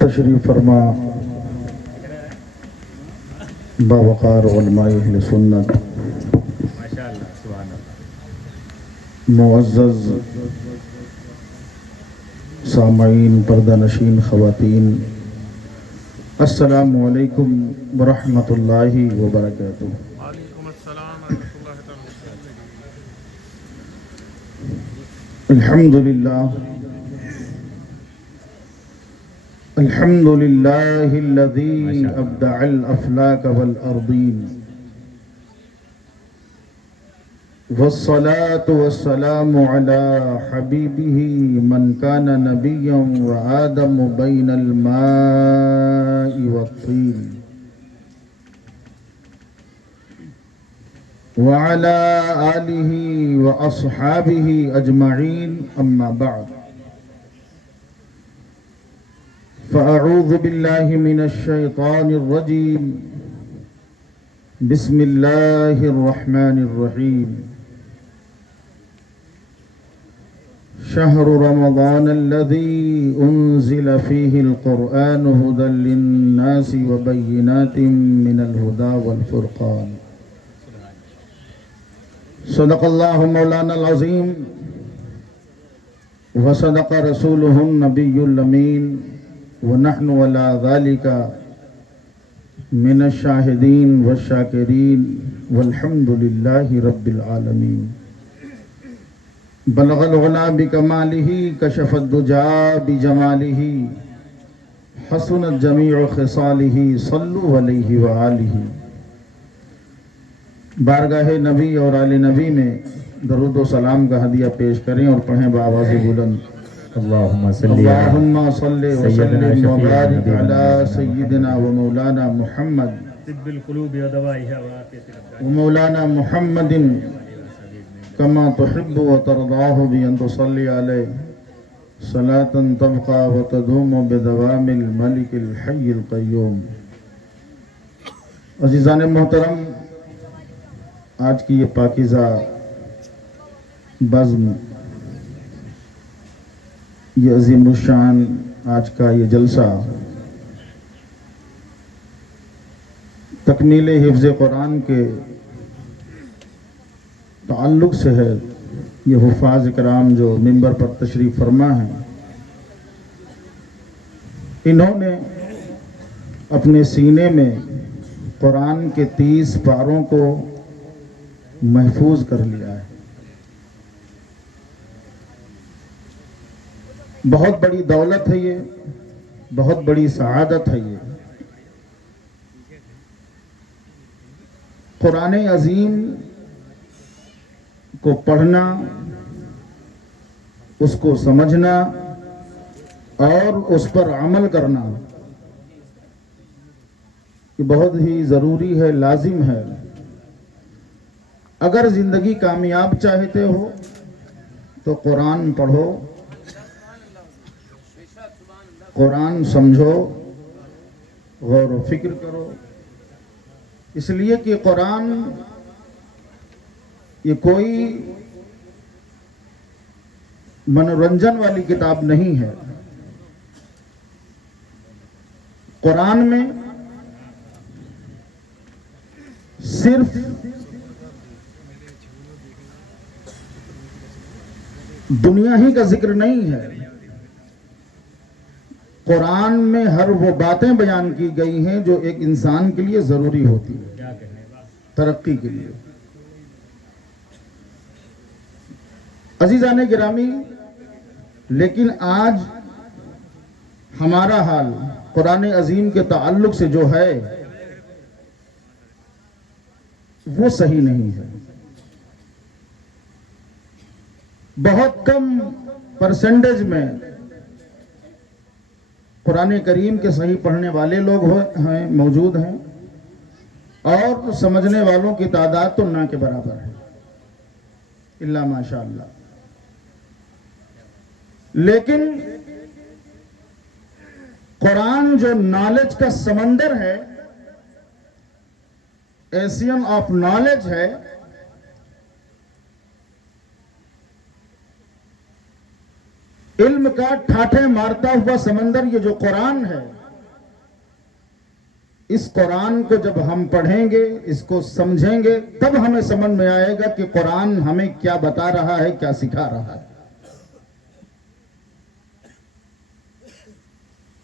تشریف فرما باوقار علماء اہل سنت، معزز سامعین، پردہ نشین خواتین، السلام علیکم ورحمۃ اللہ وبرکاتہ۔ وعلیکم السلام ورحمۃ اللہ تعالی۔ الحمد للہ الحمد للہ الذی ابدع الافلاک والارضین، والصلاة والسلام على حبیبہ من کان نبیا وآدم بین الماء والطین، وعلى آلہ واصحابہ اجمعین، اما بعد فأعوذ باللہ من الشیطان الرجیم، بسم اللہ الرحمن الرحیم۔ شہر رمضان الذی انزل فیہ القرآن ھدی للناس وبینات من الھدی والفرقان۔ صدق اللہ مولانا العظیم وصدق رسولہ النبی الامین، ونحن علی ذلک من الشاہدین والشاکرین، والحمد للہ رب العالمین۔ بلغ العلا بکمالہ، کشف الدجا بجمالہ، حسنت جمیع خصالہ، صلوا علیہ وآلہ۔ بارگاہ نبی اور آل نبی میں درود و سلام کا ہدیہ پیش کریں اور پڑھیں بآواز بلند، اللہم صل وسلم وبارک علی سیدنا و مولانا محمد طب القلوب ودوائها وعافیت الابدان، ومولانا محمد کما تحب وترضاه بأن تصلی علیہ صلاة تبقى وتدوم بدوام الملک الحی القیوم۔ عزیزان محترم، آج کی یہ پاکیزہ بزم، یہ عظیم الشان آج کا یہ جلسہ تکمیل حفظ قرآن کے تعلق سے ہے۔ یہ حفاظ کرام جو منبر پر تشریف فرما ہیں، انہوں نے اپنے سینے میں قرآن کے 30 پاروں کو محفوظ کر لیا ہے۔ بہت بڑی دولت ہے یہ، بہت بڑی سعادت ہے یہ۔ قرآن عظیم کو پڑھنا، اس کو سمجھنا اور اس پر عمل کرنا، یہ بہت ہی ضروری ہے، لازم ہے۔ اگر زندگی کامیاب چاہتے ہو تو قرآن پڑھو، قرآن سمجھو، غور و فکر کرو، اس لیے کہ قرآن یہ کوئی منورنجن والی کتاب نہیں ہے۔ قرآن میں صرف دنیا ہی کا ذکر نہیں ہے، قرآن میں ہر وہ باتیں بیان کی گئی ہیں جو ایک انسان کے لیے ضروری ہوتی ہے ترقی کے لیے۔ عزیزان گرامی، لیکن آج ہمارا حال قرآن عظیم کے تعلق سے جو ہے وہ صحیح نہیں ہے۔ بہت کم پرسنٹیج میں قرآن کریم کے صحیح پڑھنے والے لوگ ہیں، موجود ہیں، اور سمجھنے والوں کی تعداد تو نہ کے برابر ہے، الا ماشاء اللہ۔ لیکن قرآن جو نالج کا سمندر ہے، ایشین آف نالج ہے، علم کا ٹھاٹھے مارتا ہوا سمندر یہ جو قرآن ہے، اس قرآن کو جب ہم پڑھیں گے، اس کو سمجھیں گے، تب ہمیں سمجھ میں آئے گا کہ قرآن ہمیں کیا بتا رہا ہے، کیا سکھا رہا ہے۔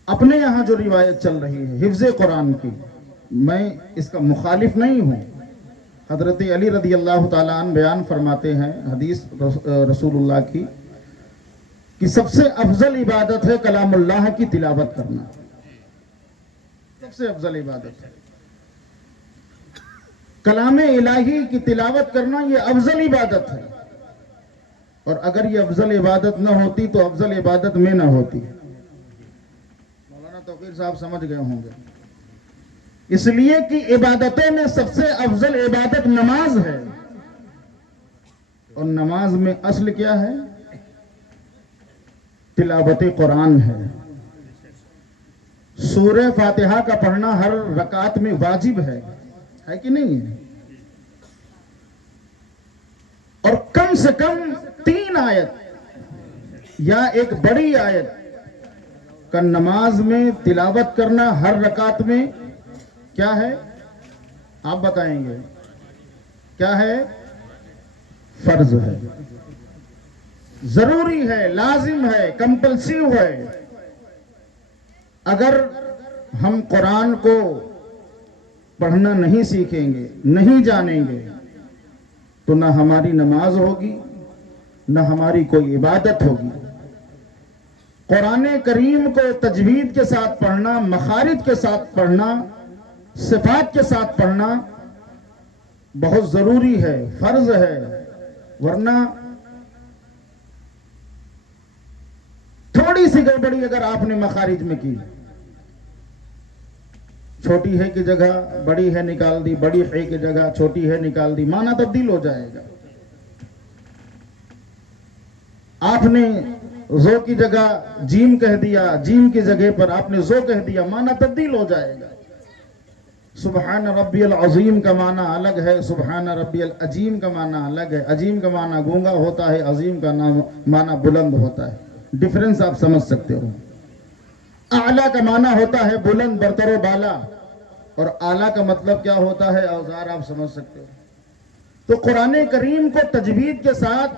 اپنے یہاں جو روایت چل رہی ہے حفظ قرآن کی، میں اس کا مخالف نہیں ہوں۔ حضرت علی رضی اللہ تعالیٰ عنہ بیان فرماتے ہیں حدیث رسول اللہ کی کہ سب سے افضل عبادت ہے کلام اللہ کی تلاوت کرنا، سب سے افضل عبادت ہے کلام الہی کی تلاوت کرنا، یہ افضل عبادت ہے۔ اور اگر یہ افضل عبادت نہ ہوتی تو افضل عبادت میں نہ ہوتی۔ مولانا توقیر صاحب سمجھ گئے ہوں گے۔ اس لیے کہ عبادتوں میں سب سے افضل عبادت نماز ہے، اور نماز میں اصل کیا ہے؟ تلاوت قرآن ہے۔ سورہ فاتحہ کا پڑھنا ہر رکعت میں واجب ہے کہ نہیں ہے؟ اور کم سے کم 3 آیت یا ایک بڑی آیت کا نماز میں تلاوت کرنا ہر رکعت میں کیا ہے؟ آپ بتائیں گے کیا ہے؟ فرض ہے، ضروری ہے، لازم ہے، کمپلسیو ہے۔ اگر ہم قرآن کو پڑھنا نہیں سیکھیں گے، نہیں جانیں گے، تو نہ ہماری نماز ہوگی، نہ ہماری کوئی عبادت ہوگی۔ قرآن کریم کو تجوید کے ساتھ پڑھنا، مخارج کے ساتھ پڑھنا، صفات کے ساتھ پڑھنا بہت ضروری ہے، فرض ہے۔ ورنہ تھوڑی سی گڑبڑی اگر آپ نے مخارج میں کی، چھوٹی ہے کی جگہ بڑی ہے نکال دی، بڑی ہے کی جگہ چھوٹی ہے نکال دی، معنی تبدیل ہو جائے گا۔ آپ نے زو کی جگہ جیم کہہ دیا، جیم کی جگہ پر آپ نے زو کہہ دیا، معنی تبدیل ہو جائے گا۔ سبحان ربی العظیم کا معنی الگ ہے، سبحان ربی العظیم کا معنی الگ ہے۔ عظیم کا معنی گونگا ہوتا ہے، عظیم کا معنی بلند ہوتا ہے۔ ڈیفرنس آپ سمجھ سکتے ہو۔ اعلیٰ کا معنی ہوتا ہے بلند، برتر و بالا، اور اعلیٰ کا مطلب کیا ہوتا ہے؟ اوزار، آپ سمجھ سکتے ہو۔ تو قرآن کریم کو تجوید کے ساتھ،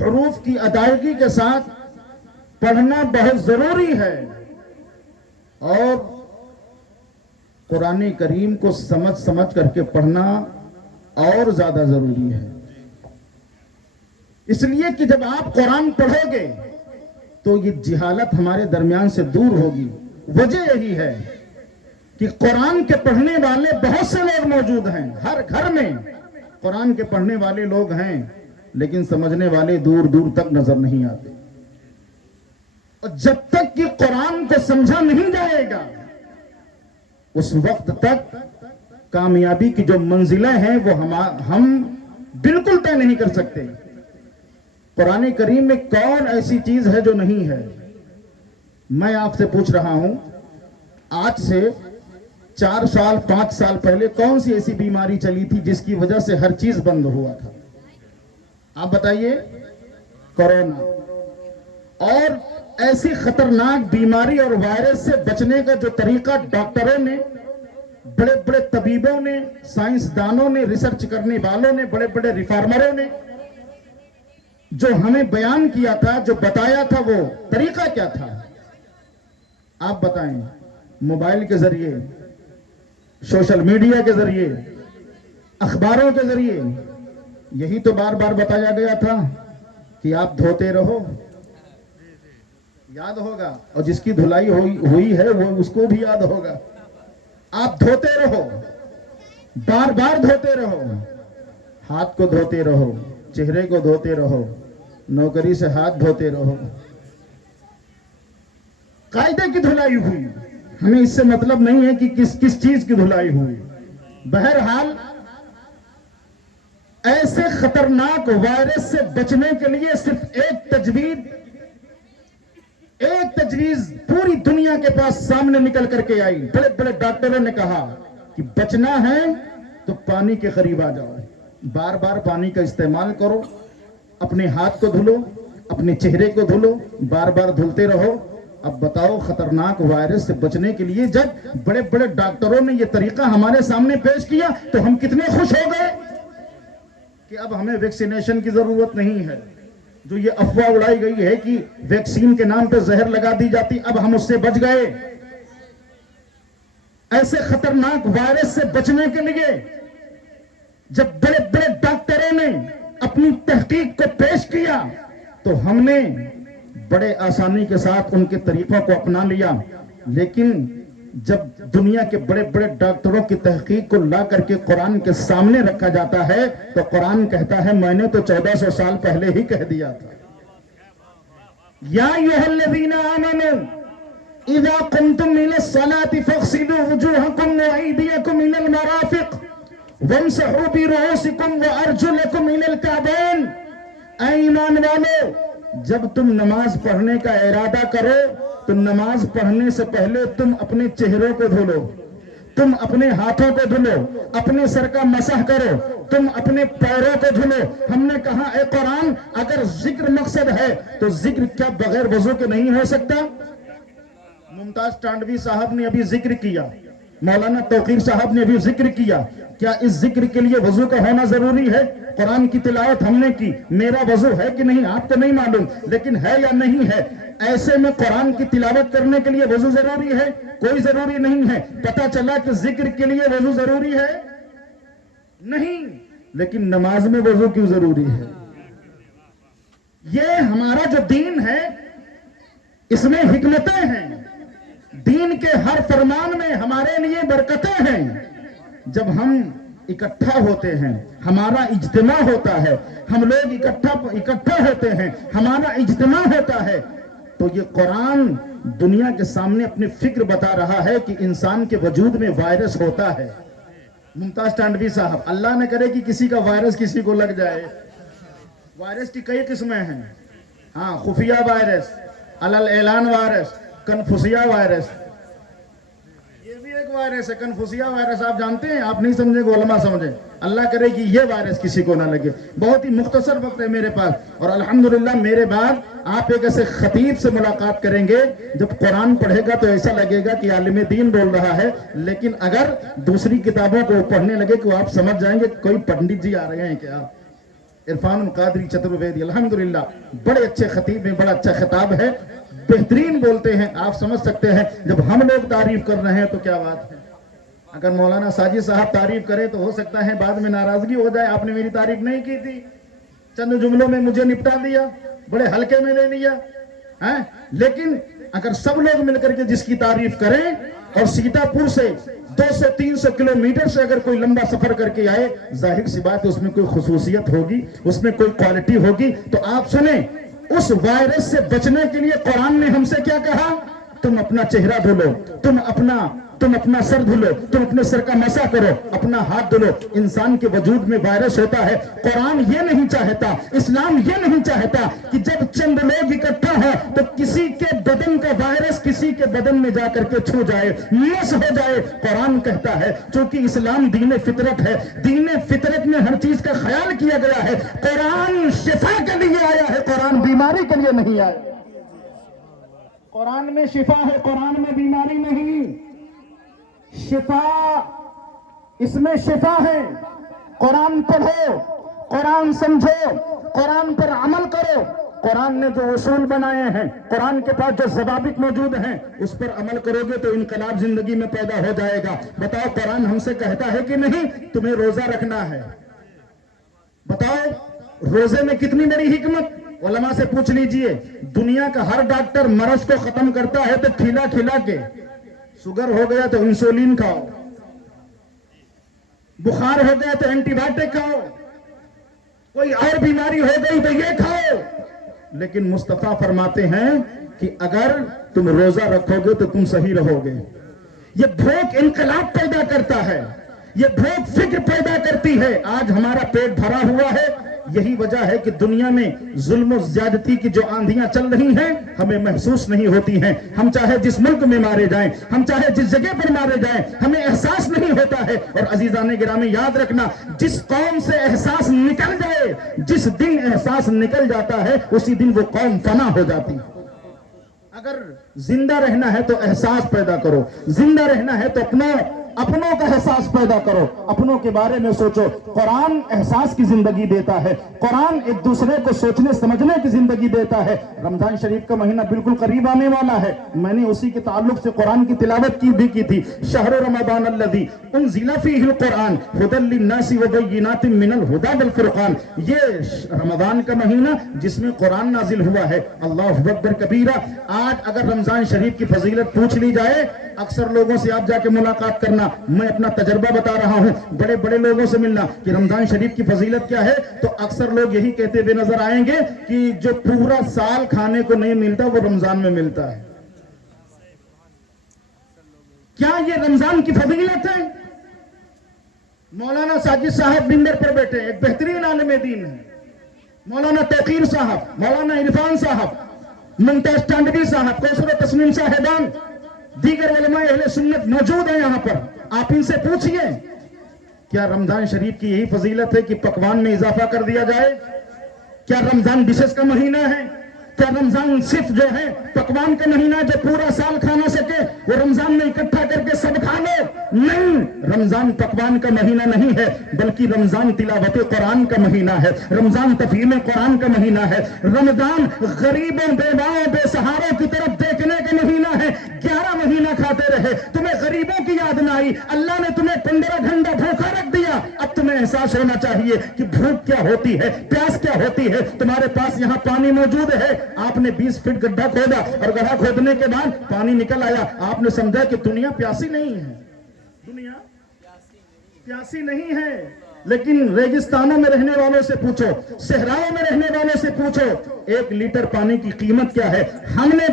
حروف کی ادائیگی کے ساتھ پڑھنا بہت ضروری ہے، اور قرآن کریم کو سمجھ کر کے پڑھنا اور زیادہ ضروری ہے۔ اس لیے کہ جب آپ قرآن پڑھو گے تو یہ جہالت ہمارے درمیان سے دور ہوگی۔ وجہ یہی ہے کہ قرآن کے پڑھنے والے بہت سے لوگ موجود ہیں، ہر گھر میں قرآن کے پڑھنے والے لوگ ہیں، لیکن سمجھنے والے دور دور تک نظر نہیں آتے۔ اور جب تک کہ قرآن کو سمجھا نہیں جائے گا، اس وقت تک کامیابی کی جو منزلیں ہیں وہ ہم بالکل طے نہیں کر سکتے۔ قرآن کریم میں کون ایسی چیز ہے جو نہیں ہے؟ میں آپ سے پوچھ رہا ہوں، آج سے 4 سال 5 سال پہلے کون سی ایسی بیماری چلی تھی جس کی وجہ سے ہر چیز بند ہوا تھا؟ آپ بتائیے۔ کورونا۔ اور ایسی خطرناک بیماری اور وائرس سے بچنے کا جو طریقہ ڈاکٹروں نے، بڑے بڑے طبیبوں نے، سائنسدانوں نے، ریسرچ کرنے والوں نے، بڑے بڑے ریفارمروں نے جو ہمیں بیان کیا تھا، جو بتایا تھا، وہ طریقہ کیا تھا؟ آپ بتائیں۔ موبائل کے ذریعے، سوشل میڈیا کے ذریعے، اخباروں کے ذریعے یہی تو بار بار بتایا گیا تھا کہ آپ دھوتے رہو، یاد ہوگا، اور جس کی دھلائی ہوئی ہے وہ اس کو بھی یاد ہوگا۔ آپ دھوتے رہو، بار بار دھوتے رہو، ہاتھ کو دھوتے رہو، چہرے کو دھوتے رہو، نوکری سے ہاتھ دھوتے رہو۔ قاعدے کی دھلائی ہوئی، ہمیں اس سے مطلب نہیں ہے کہ کس چیز کی دھلائی ہوئی۔ بہرحال ایسے خطرناک وائرس سے بچنے کے لیے صرف ایک تجویز پوری دنیا کے پاس سامنے نکل کر کے آئی۔ بڑے بڑے ڈاکٹروں نے کہا کہ بچنا ہے تو پانی کے قریب آ جاؤ، بار بار پانی کا استعمال کرو، اپنے ہاتھ کو دھلو، اپنے چہرے کو دھلو، بار بار دھلتے رہو۔ اب بتاؤ خطرناک وائرس سے بچنے کے لیے جب بڑے بڑے ڈاکٹروں نے یہ طریقہ ہمارے سامنے پیش کیا تو ہم کتنے خوش ہو گئے کہ اب ہمیں ویکسینیشن کی ضرورت نہیں ہے۔ جو یہ افواہ اڑائی گئی ہے کہ ویکسین کے نام پہ زہر لگا دی جاتی، اب ہم اس سے بچ گئے۔ ایسے خطرناک وائرس سے بچنے کے لیے جب بڑے بڑے ڈاکٹروں نے اپنی تحقیق کو پیش کیا تو ہم نے بڑے آسانی کے ساتھ ان کے طریقوں کو اپنا لیا، لیکن جب دنیا کے بڑے بڑے ڈاکٹروں کی تحقیق کو لا کر کے قرآن کے سامنے رکھا جاتا ہے تو قرآن کہتا ہے میں نے تو 1400 سال پہلے ہی کہہ دیا تھا۔ یا ایھا الذین آمنوا اذا قمتم الى الصلاة فاغسلوا وجوهکم وایدیکم الى المرافق وامسحوا برؤوسکم وارجلکم الى الکعبین۔ اے ایمان والو، جب تم نماز پڑھنے کا ارادہ کرو تو نماز پڑھنے سے پہلے تم اپنے چہروں کو دھلو، تم اپنے ہاتھوں کو دھلو، اپنے سر کا مسح کرو، تم اپنے پیروں کو دھلو۔ ہم نے کہا اے قرآن اگر ذکر مقصد ہے تو ذکر کیا بغیر وضو کے نہیں ہو سکتا؟ ممتاز ٹانڈوی صاحب نے ابھی ذکر کیا، مولانا توقیر صاحب نے ابھی ذکر کیا، کیا اس ذکر کے لیے وضو کا ہونا ضروری ہے؟ قرآن کی تلاوت ہم نے کی، میرا وضو ہے کہ نہیں آپ کو نہیں معلوم، لیکن ہے یا نہیں ہے؟ ایسے میں قرآن کی تلاوت کرنے کے لیے وضو ضروری ہے؟ کوئی ضروری نہیں ہے۔ پتہ چلا کہ ذکر کے لیے وضو ضروری ہے؟ نہیں، لیکن نماز میں وضو کیوں ضروری ہے؟ یہ ہمارا جو دین ہے اس میں حکمتیں ہیں، دین کے ہر فرمان میں ہمارے لیے برکتیں ہیں۔ جب ہم اکٹھا ہوتے ہیں، ہمارا اجتماع ہوتا ہے، ہم لوگ اکٹھا ہوتے ہیں، ہمارا اجتماع ہوتا ہے تو یہ قرآن دنیا کے سامنے اپنی فکر بتا رہا ہے کہ انسان کے وجود میں وائرس ہوتا ہے۔ ممتاز ٹانڈوی صاحب، اللہ نہ کرے کہ کسی کا وائرس کسی کو لگ جائے۔ وائرس کی کئی قسمیں ہیں، ہاں، خفیہ وائرس، علل اعلان وائرس، کنفوسیہ وائرس، یہ بھی ایک وائرس ہے۔ کنفوسیہ وائرس آپ جانتے ہیں؟ آپ نہیں سمجھے گے، علماء سمجھے۔ اللہ کرے کہ یہ وائرس کسی کو نہ لگے۔ بہت ہی مختصر وقت ہے میرے پاس، اور الحمدللہ میرے بعد آپ ایک ایسے خطیب سے ملاقات کریں گے جب قرآن پڑھے گا تو ایسا لگے گا کہ عالم دین بول رہا ہے، لیکن اگر دوسری کتابوں کو پڑھنے لگے تو آپ سمجھ جائیں گے کوئی پنڈت جی آ رہے ہیں کیا۔ عرفان قادری چترویدی، الحمدللہ بڑے اچھے خطیب ہیں، بڑا اچھا خطاب ہے، بہترین بولتے ہیں، آپ سمجھ سکتے ہیں جب ہم لوگ تعریف کر رہے ہیں تو کیا بات ہے۔ اگر مولانا ساجد صاحب تعریف کریں تو ہو سکتا ہے بعد میں ناراضگی ہو جائے، آپ نے میری تعریف نہیں کی تھی، چند جملوں میں مجھے نپٹا دیا، بڑے ہلکے میں لے لیا، لیکن اگر سب لوگ مل کر کے جس کی تعریف کریں، اور سیتا پور سے 200-300 کلومیٹر سے اگر کوئی لمبا سفر کر کے آئے، ظاہر سی بات ہے اس میں کوئی خصوصیت ہوگی، اس میں کوئی کوالٹی ہوگی۔ تو آپ سنیں، اس وائرس سے بچنے کے لیے قرآن نے ہم سے کیا کہا؟ تم اپنا چہرہ دھلو، تم اپنا سر دھلو، تم اپنے سر کا مسح کرو، اپنا ہاتھ دھلو۔ انسان کے وجود میں وائرس ہوتا ہے۔ قرآن یہ نہیں چاہتا، اسلام یہ نہیں چاہتا کہ جب چند لوگ اکٹھا ہو تو کسی کے بدن کا وائرس کسی کے بدن میں جا کر کے چھو جائے، مس ہو جائے۔ قرآن کہتا ہے چونکہ اسلام دین فطرت ہے، دین فطرت میں ہر چیز کا خیال کیا گیا ہے۔ قرآن شفا کے لیے آیا ہے، قرآن بیماری کے لیے نہیں آیا۔ قرآن میں شفا ہے، قرآن میں بیماری نہیں۔ شفا، اس میں شفا ہے۔ قرآن پڑھو، قرآن سمجھو، قرآن پر عمل کرو۔ قرآن نے جو اصول بنائے ہیں، قرآن کے پاس جو ضوابط موجود ہیں، اس پر عمل کرو گے تو انقلاب زندگی میں پیدا ہو جائے گا۔ بتاؤ قرآن ہم سے کہتا ہے کہ نہیں تمہیں روزہ رکھنا ہے؟ بتاؤ روزے میں کتنی بڑی حکمت۔ علماء سے پوچھ لیجئے، دنیا کا ہر ڈاکٹر مرض کو ختم کرتا ہے تو کھلا کھلا کے، شوگر ہو گیا تو انسولین کھاؤ، بخار ہو گیا تو اینٹی بائیوٹک کھاؤ، کوئی اور بیماری ہو گئی تو یہ کھاؤ۔ لیکن مصطفیٰ فرماتے ہیں کہ اگر تم روزہ رکھو گے تو تم صحیح رہو گے۔ یہ بھوک انقلاب پیدا کرتا ہے، یہ بھوک فکر پیدا کرتی ہے۔ آج ہمارا پیٹ بھرا ہوا ہے، یہی وجہ ہے کہ دنیا میں ظلم و زیادتی کی جو آندھیاں چل رہی ہیں ہمیں محسوس نہیں ہوتی ہیں. ہم چاہے جس ملک میں مارے جائیں, ہم چاہے جس جگہ پر مارے جائیں, ہمیں احساس نہیں ہوتا ہے. اور عزیزان گرامی یاد رکھنا, جس قوم سے احساس نکل جائے, جس دن احساس نکل جاتا ہے اسی دن وہ قوم فنا ہو جاتی. اگر زندہ رہنا ہے تو احساس پیدا کرو, زندہ رہنا ہے تو اپنوں کا احساس پیدا کرو, اپنوں کے بارے میں سوچو. قرآن احساس کی زندگی دیتا ہے, قرآن ایک دوسرے کو سوچنے سمجھنے کی زندگی دیتا ہے. رمضان شریف کا مہینہ بالکل قریب آنے والا ہے. میں نے اسی کے تعلق سے قرآن کی تلاوت کی تھی. شہر رمضان الذی انزل فیہ القرآن ھدی للناس وبینات من الھدی والفرقان. یہ رمضان کا مہینہ جس میں قرآن نازل ہوا ہے. اللہ اکبر کبیرہ. آج اگر رمضان شریف کی فضیلت پوچھ لی جائے, اکثر لوگوں سے آپ جا کے ملاقات کرنا, میں اپنا تجربہ بتا رہا ہوں, بڑے بڑے لوگوں سے ملنا کہ رمضان شریف کی فضیلت کیا ہے, تو اکثر لوگ یہی کہتے ہوئے نظر آئیں گے کہ جو پورا سال کھانے کو نہیں ملتا وہ رمضان میں ملتا ہے. کیا یہ رمضان کی فضیلت ہے؟ مولانا ساجد صاحب ممبر پر بیٹھے, ایک بہترین عالم دین ہے. مولانا تقیر صاحب, مولانا عرفان صاحب, ممتاز ٹانڈوی صاحب, کوثر و تسنیم صاحبان, دیگر علماء اہل سنت موجود ہیں یہاں پر. آپ ان سے پوچھئے کیا رمضان شریف کی یہی فضیلت ہے کہ پکوان میں اضافہ کر دیا جائے؟ کیا رمضان ڈشز کا مہینہ ہے؟ کیا رمضان صرف جو ہے پکوان کا مہینہ جو پورا سال کھا نہ سکے وہ رمضان میں اکٹھا کر کے سب کھا لو؟ نہیں, رمضان پکوان کا مہینہ نہیں ہے, بلکہ رمضان تلاوت قرآن کا مہینہ ہے, رمضان تفہیم قرآن کا مہینہ ہے, رمضان غریبوں بیواؤں بے سہاروں کی طرف دیکھنے کا مہینہ ہے. 11 مہینہ کھاتے رہے, تمہیں غریبوں کی یاد نہ آئی, اللہ نے تمہیں 15 گھنٹہ بھوکا رکھ دیا. اب تمہیں احساس ہونا چاہیے کہ بھوک کیا ہوتی ہے, پیاس کیا ہوتی ہے. تمہارے پاس یہاں پانی موجود ہے, آپ نے 20 فٹ گڈھا کھودا اور گڈھا کھودنے کے بعد پانی نکل آیا, آپ نے سمجھا کہ دنیا پیاسی نہیں ہے. دنیا پیاسی نہیں ہے, لیکن ریگستانوں میں رہنے والوں سے پوچھو, صحراؤں میں رہنے والوں سے پوچھو, 1 لیٹر پانی کی قیمت کیا ہے. ہم نے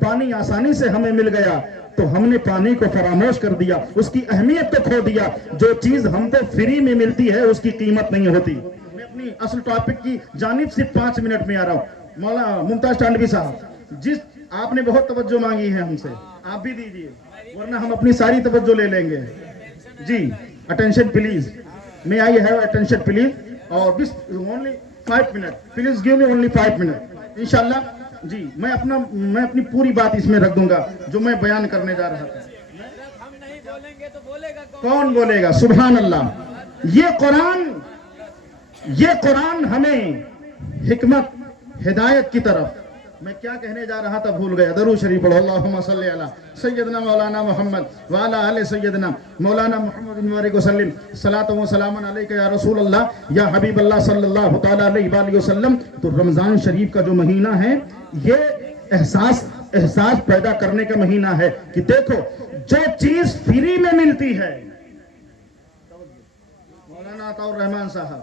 پانی آسانی سے ہمیں مل گیا تو ہم نے پانی کو فراموش کر دیا, اس کی اہمیت کو کھو دیا. جو چیز ہم کو فری میں ملتی ہے اس کی قیمت نہیں ہوتی. میں اپنی اصل ٹاپک کی جانب صرف 5 منٹ میں آ رہا ہوں. مولانا ممتاز ٹانڈوی صاحب, جس آپ نے بہت توجہ مانگی ہے ہم سے, آپ بھی دیجئے ورنہ ہم اپنی ساری توجہ لے لیں گے. جی attention please, may I have attention please, اور بس only 5 minutes, please give me only 5 minutes انشاءاللہ. جی میں اپنی پوری بات اس میں رکھ دوں گا جو میں بیان کرنے جا رہا تھا. ہم نہیں بولیں گے تو بولے گا کون بولے گا؟ سبحان اللہ. یہ قرآن ہمیں حکمت ہدایت کی طرف, میں کیا کہنے جا رہا تھا بھول گیا. درود شریف پڑھو. اللہم صلی علی سیدنا مولانا محمد وعلی آل سیدنا مولانا محمد مبارک وسلم. صلاۃ و سلام علیک یا رسول اللہ یا حبیب اللہ صلی اللہ تعالی علیہ وآلہ وسلم. تو رمضان شریف کا جو مہینہ ہے یہ احساس پیدا کرنے کا مہینہ ہے کہ دیکھو جو چیز فری میں ملتی ہے. مولانا عطاء الرحمان صاحب,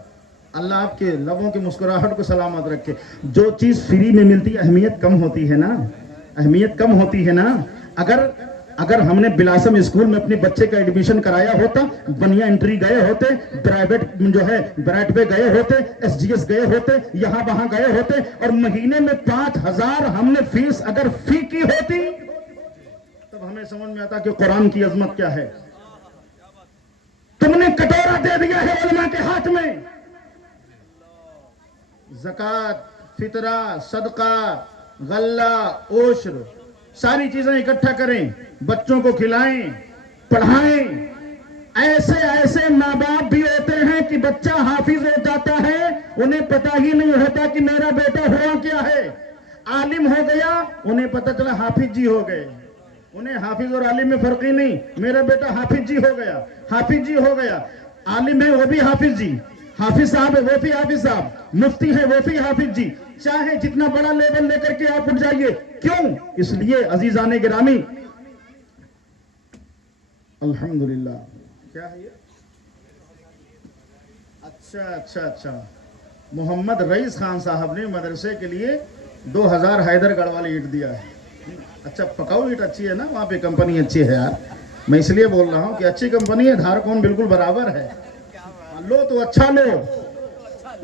اللہ آپ کے لبوں کی مسکراہٹ کو سلامت رکھے. جو چیز فری میں ملتی اہمیت کم ہوتی ہے نا, اہمیت کم ہوتی ہے نا. اگر ہم نے بلاسم اسکول میں اپنے بچے کا ایڈمیشن کرایا ہوتا, بنیا انٹری گئے ہوتے, پرائیویٹ جو ہے برائٹ وے گئے ہوتے, ایس جی ایس گئے ہوتے, یہاں وہاں گئے ہوتے, اور مہینے میں 5000 ہم نے فیس اگر فی کی ہوتی, تب ہمیں سمجھ میں آتا کہ قرآن کی عظمت کیا ہے. تم نے کٹورا دے دیا ہے علماء کے ہاتھ میں. زکوٰۃ, فطرہ, صدقہ, غلہ, عشر, ساری چیزیں اکٹھا کریں, بچوں کو کھلائیں, پڑھائیں. ایسے ماں باپ بھی ہوتے ہیں کہ بچہ حافظ ہو جاتا ہے, انہیں پتہ ہی نہیں ہوتا کہ میرا بیٹا ہوا کیا ہے. عالم ہو گیا, انہیں پتہ چلا حافظ جی ہو گئے. انہیں حافظ اور عالم میں فرق ہی نہیں, میرا بیٹا حافظ جی ہو گیا, حافظ جی ہو گیا. عالم ہے وہ بھی حافظ جی, حافظ صاحب ہے وہ بھی حافظ صاحب, مفتی ہے وہ بھی حافظ جی. چاہے جتنا بڑا لیول لے کر کے آپ اٹھ جائیے. کیوں؟ اس لیے عزیزان گرامی, الحمدللہ. کیا ہے یہ؟ اچھا محمد رئیس خان صاحب نے مدرسے کے لیے 2000 حیدر گڑھ والی اینٹ دیا ہے. اچھا پکاؤ اینٹ اچھی ہے نا, وہاں پہ کمپنی اچھی ہے یار. میں اس لیے بول رہا ہوں کہ اچھی کمپنی ہے, دھار کون بالکل برابر ہے. لو تو اچھا لو,